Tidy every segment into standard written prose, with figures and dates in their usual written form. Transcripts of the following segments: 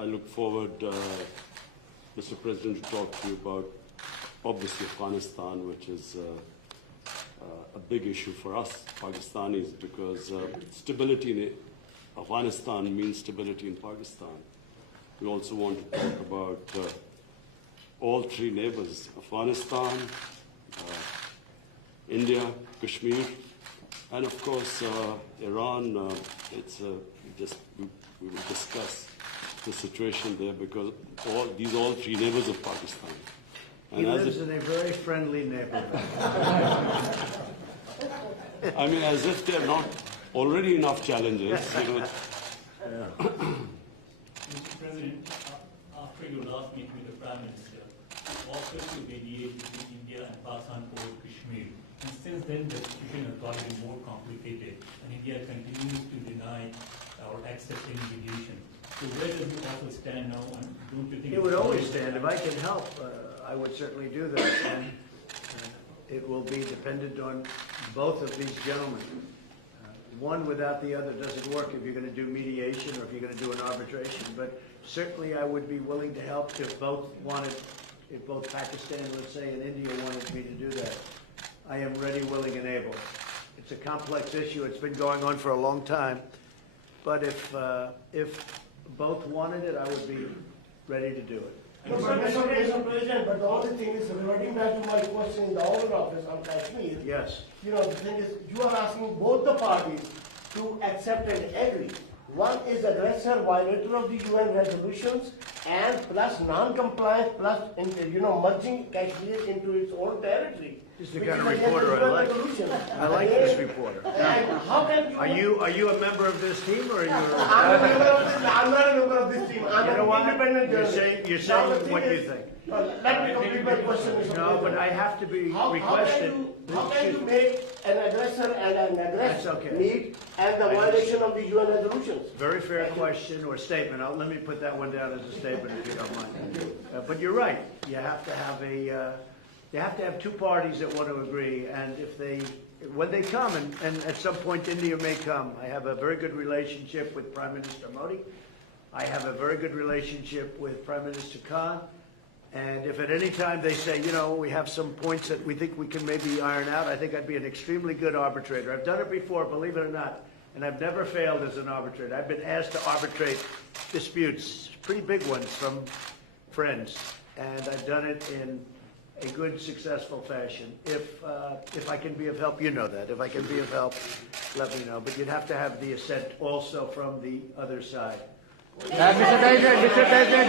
I look forward, Mr. President, to talk to you about, obviously, Afghanistan, which is a big issue for us Pakistanis, because stability in Afghanistan means stability in Pakistan. We also want to talk about all three neighbors, Afghanistan, India, Kashmir, and of course Iran. We will discuss the situation there, because all three neighbors of Pakistan. And he lives in a very friendly neighborhood. I mean, as if there are not already enough challenges. Mr. President, after your last meeting with the Prime Minister, you offered to mediate between India and Pakistan over Kashmir. And since then, the situation has gotten more complicated, and India continues to deny or accept any mediation. So where does it also stand now, and don't you think It would always stand. If I can help, I would certainly do that. And it will be dependent on both of these gentlemen. One without the other doesn't work if you're going to do mediation or if you're going to do an arbitration. But certainly I would be willing to help if both Pakistan, let's say, and India wanted me to do that. I am ready, willing, and able. It's a complex issue. It's been going on for a long time. But if both wanted it, I would be ready to do it. No, but Mr. President, but the only thing is, reverting back to my question in the Oval Office on Kashmir, Yes. you know, the thing is, you are asking both the parties to accept and agree. One is aggressor, violator of the UN resolutions, and plus non-compliance, plus merging Kashmir into its own territory. This is the kind of reporter I like. I like this reporter. And how can you? Are you a member of this team, or are you? I'm not a member of this team. I'm an independent journalist. You're saying what you think. Let me complete my question, Mr. No, but I have to be requested. How can you make an aggressor and an That's aggressor okay. meet and the violation of the UN resolutions? Very fair question or statement. Let me put that one down as a statement, if you don't mind. But you're right. You have to have you have to have two parties that want to agree, and when they come, and at some point India may come. I have a very good relationship with Prime Minister Modi. I have a very good relationship with Prime Minister Khan. And if at any time they say, we have some points that we think we can maybe iron out, I think I'd be an extremely good arbitrator. I've done it before, believe it or not, and I've never failed as an arbitrator. I've been asked to arbitrate disputes, pretty big ones, from friends, and I've done it in a good, successful fashion. If I can be of help, you know that. If I can be of help, let me know. But you'd have to have the assent also from the other side. Mr. President,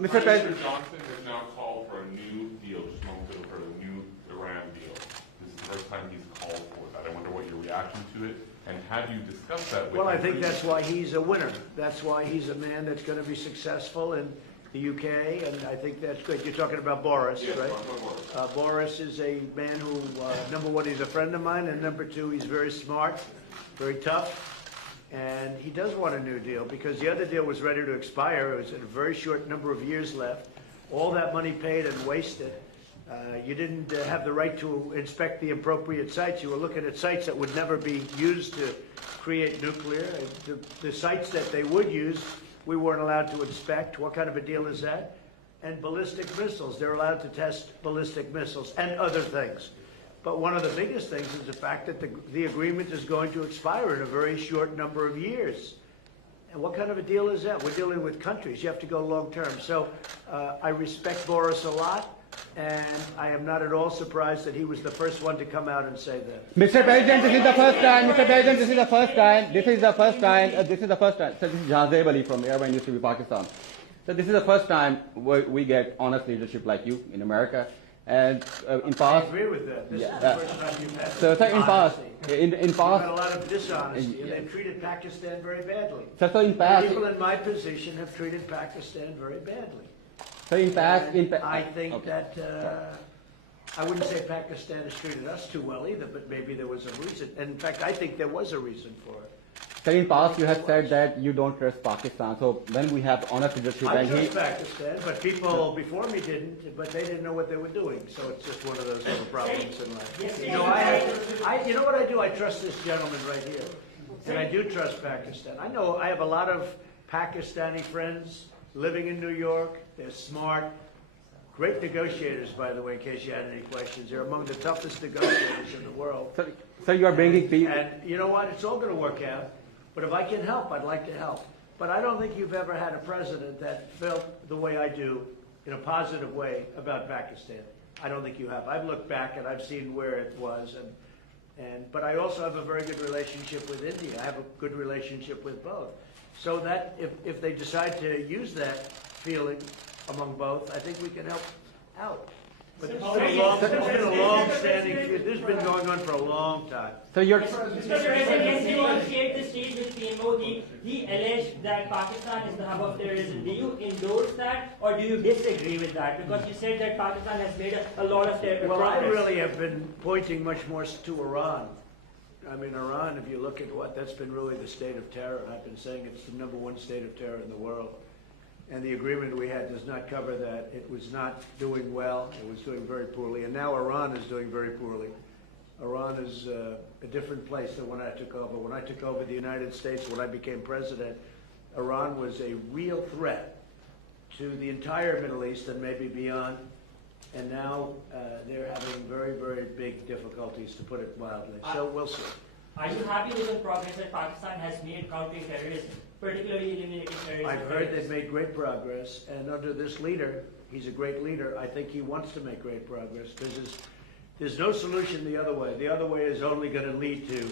Mr. President Johnson has now called for a new deal, just momentarily for a new Iran deal. This is the first time he's called for that. I wonder what your reaction to it, and have you discussed that with him? Well, I think that's why he's a winner. That's why he's a man that's going to be successful in the UK, and I think that's great. You're talking about Boris, yes, right? Boris. Boris is a man who, number one, he's a friend of mine, and number two, he's very smart, very tough. And he does want a new deal, because the other deal was ready to expire. It was a very short number of years left. All that money paid and wasted. You didn't have the right to inspect the appropriate sites. You were looking at sites that would never be used to create nuclear. The sites that they would use, we weren't allowed to inspect. What kind of a deal is that? And ballistic missiles. They're allowed to test ballistic missiles and other things. But one of the biggest things is the fact that the agreement is going to expire in a very short number of years. And what kind of a deal is that? We're dealing with countries. You have to go long term. So I respect Boris a lot, and I am not at all surprised that he was the first one to come out and say that. Mr. President, this is the first time. Mr. President, this is the first time. This is the first time. This is the first time. So this is Jahzeb Ali from Airline Industry, Pakistan. So this is the first time we get honest leadership like you in America. And in past, I agree with that. This is the first time you've had so in past, in You've past, had a lot of dishonesty, and they've treated Pakistan very badly. so in past, People in my position have treated Pakistan very badly. so in past, I think okay. that I wouldn't say Pakistan has treated us too well either, but maybe there was a reason. And in fact, I think there was a reason for it. So in past, you have said that you don't trust Pakistan. So when we have honest leadership, I and trust Pakistan, but people before me didn't, but they didn't know what they were doing. So it's just one of those little problems in life. You know what I do? I trust this gentleman right here. And I do trust Pakistan. I know I have a lot of Pakistani friends living in New York. They're smart. Great negotiators, by the way, in case you had any questions. They're among the toughest negotiators in the world. So you are bringing people. And you know what? It's all going to work out. But if I can help, I'd like to help. But I don't think you've ever had a president that felt the way I do in a positive way about Pakistan. I don't think you have. I've looked back and I've seen where it was. But I also have a very good relationship with India. I have a good relationship with both. So that if they decide to use that feeling among both, I think we can help out. But this has been going on for a long time. So you're. Mr. President, yesterday on Shared the Stage with PMO, he alleged that Pakistan is the hub of terrorism. Do you endorse that or do you disagree with that? Because you said that Pakistan has made a lot of terror Well, I progress. really have been pointing much more to Iran. I mean, Iran, if you look at that's been really the state of terror. I've been saying it's the #1 state of terror in the world. And the agreement we had does not cover that. It was not doing well. It was doing very poorly. And now Iran is doing very poorly. Iran is a different place than when I took over. When I took over the United States, when I became president, Iran was a real threat to the entire Middle East and maybe beyond. And now they're having very, very big difficulties, to put it mildly. So we'll see. Are you happy with the progress that Pakistan has made countering terrorism, particularly eliminating terrorism? I've heard they've made great progress, and under this leader, he's a great leader. I think he wants to make great progress because there's no solution the other way. The other way is only going to lead to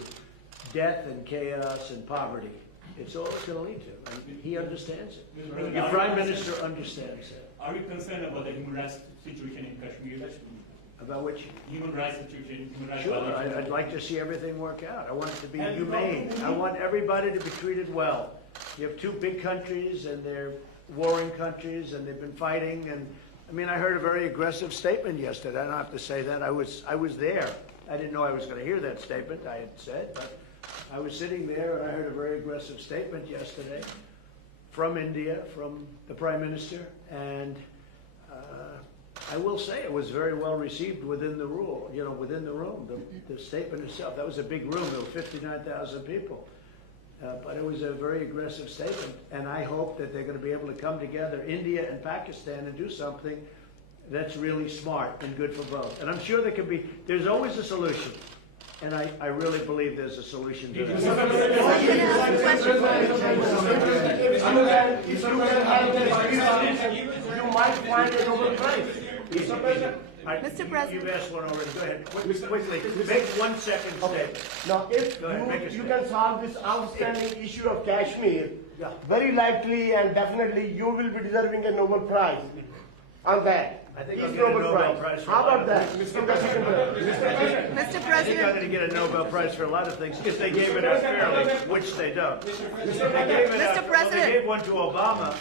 death and chaos and poverty. It's all it's going to lead to, and he understands it. The Prime Minister understands it. Are you concerned about the human rights situation in Kashmir? About which? Human rights situation, human rights Sure, violations. I'd like to see everything work out. I want it to be humane. I want everybody to be treated well. You have two big countries, and they're warring countries, and they've been fighting. And I mean, I heard a very aggressive statement yesterday. I don't have to say that. I was there. I didn't know I was going to hear that statement. I had said, but I was sitting there, and I heard a very aggressive statement yesterday from India, from the Prime Minister, and I will say it was very well received within the within the room. The statement itself, that was a big room. There were 59,000 people. But it was a very aggressive statement, and I hope that they're going to be able to come together, India and Pakistan, and do something that's really smart and good for both. And I'm sure there's always a solution, and I really believe there's a solution to that. If you can have the you might find a Nobel Prize. Mr. President. You've asked one already. Go ahead. Quickly. Make 1 second statement. Now, if Go ahead, make a you statement. can solve this outstanding issue of Kashmir, very likely and definitely you will be deserving a Nobel Prize on that. I think Peace I'll get a Nobel Nobel Prize. Prize for How a lot about of that? things. Mr. President. Mr. I think I'm President, going to get a Nobel Prize for a lot of things if they gave it out fairly, which they don't. They gave it out- Mr. President. Well, they gave one to Obama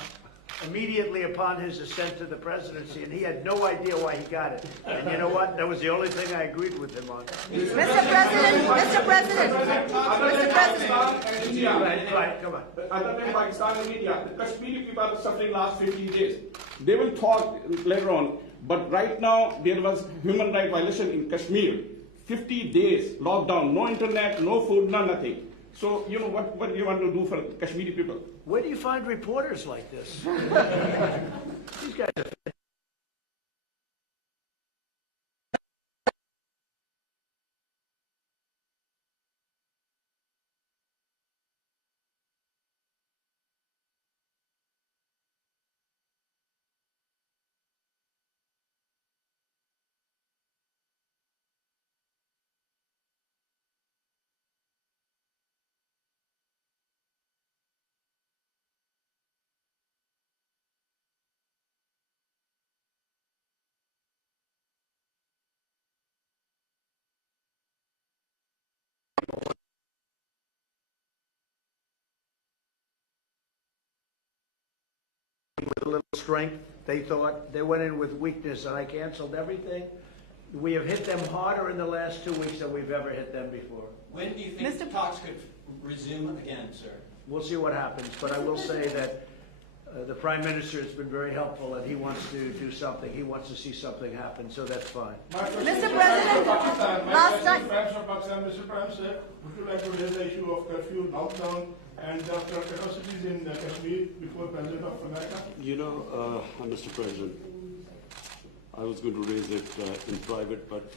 immediately upon his ascent to the presidency, and he had no idea why he got it. And you know what? That was the only thing I agreed with him on. Mr. President, Mr. President, Mr. President. Right, come on. Other than Pakistan and India, the Kashmiri people are suffering last 15 days. They will talk later on, but right now there was human rights violation in Kashmir. 50 days lockdown, no internet, no food, no nothing. So you know what do you want to do for Kashmiri people? Where do you find reporters like this? These guys are with a little strength. They thought they went in with weakness, and I canceled everything. We have hit them harder in the last 2 weeks than we've ever hit them before. When do you think the talks could resume again, sir? We'll see what happens, but I will say that the Prime Minister has been very helpful, and he wants to do something. He wants to see something happen, so that's fine. Mr. President, last time. Mr. Prime Minister, would you like to raise the issue of curfew, lockdown, and after atrocities in Kashmir before President of America? You know, Mr. President, I was going to raise it in private, but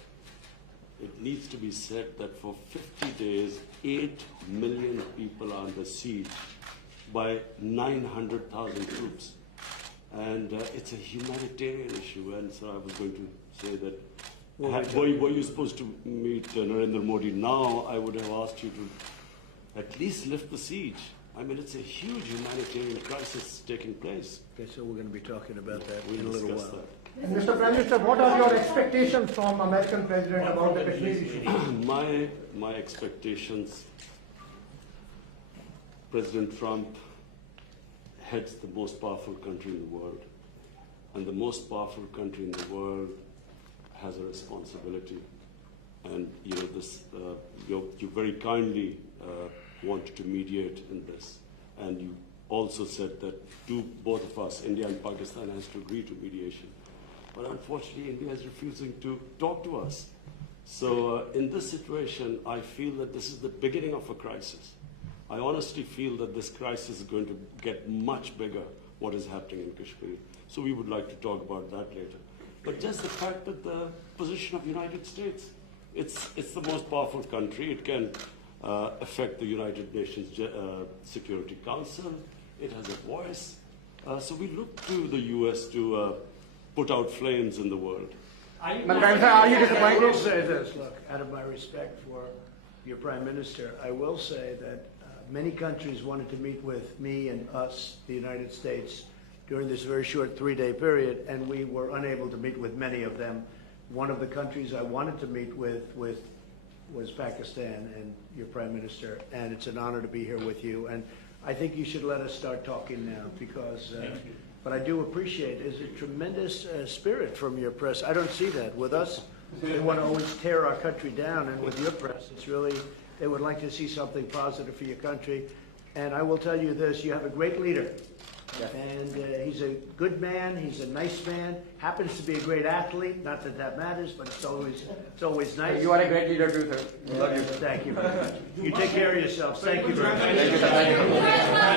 it needs to be said that for 50 days, 8 million people are under siege by 900,000 troops. And it's a humanitarian issue. And so I was going to say that, were you supposed to meet Narendra Modi now, I would have asked you to at least lift the siege. I mean, it's a huge humanitarian crisis taking place. Okay, so we're going to be talking about that We'll in a little discuss while. that. And Mr. Prime Minister, what are your expectations from American President about the Kashmir issue? My expectations, President Trump heads the most powerful country in the world. And the most powerful country in the world has a responsibility. And you know, this, you very kindly wanted to mediate in this. And you also said that both of us, India and Pakistan, has to agree to mediation. But unfortunately, India is refusing to talk to us. So in this situation, I feel that this is the beginning of a crisis. I honestly feel that this crisis is going to get much bigger, what is happening in Kashmir. So we would like to talk about that later. But just the fact that the position of the United States, it's the most powerful country. It can affect the United Nations Security Council. It has a voice. So we look to the U.S. to put out flames in the world. Are you I will say this, look, out of my respect for your Prime Minister, I will say that many countries wanted to meet with me and us, the United States, during this very short 3-day period, and we were unable to meet with many of them. One of the countries I wanted to meet with was Pakistan and your Prime Minister, and it's an honor to be here with you. And I think you should let us start talking now, because but I do appreciate there's a tremendous spirit from your press. I don't see that with us. They want to always tear our country down, and with your press, it's really, they would like to see something positive for your country. And I will tell you this, you have a great leader. And he's a good man, he's a nice man, happens to be a great athlete, not that that matters, but it's always nice. You are a great leader too, sir. Thank you very much. You take care of yourselves. Thank you very much. Thank you, sir. Thank you.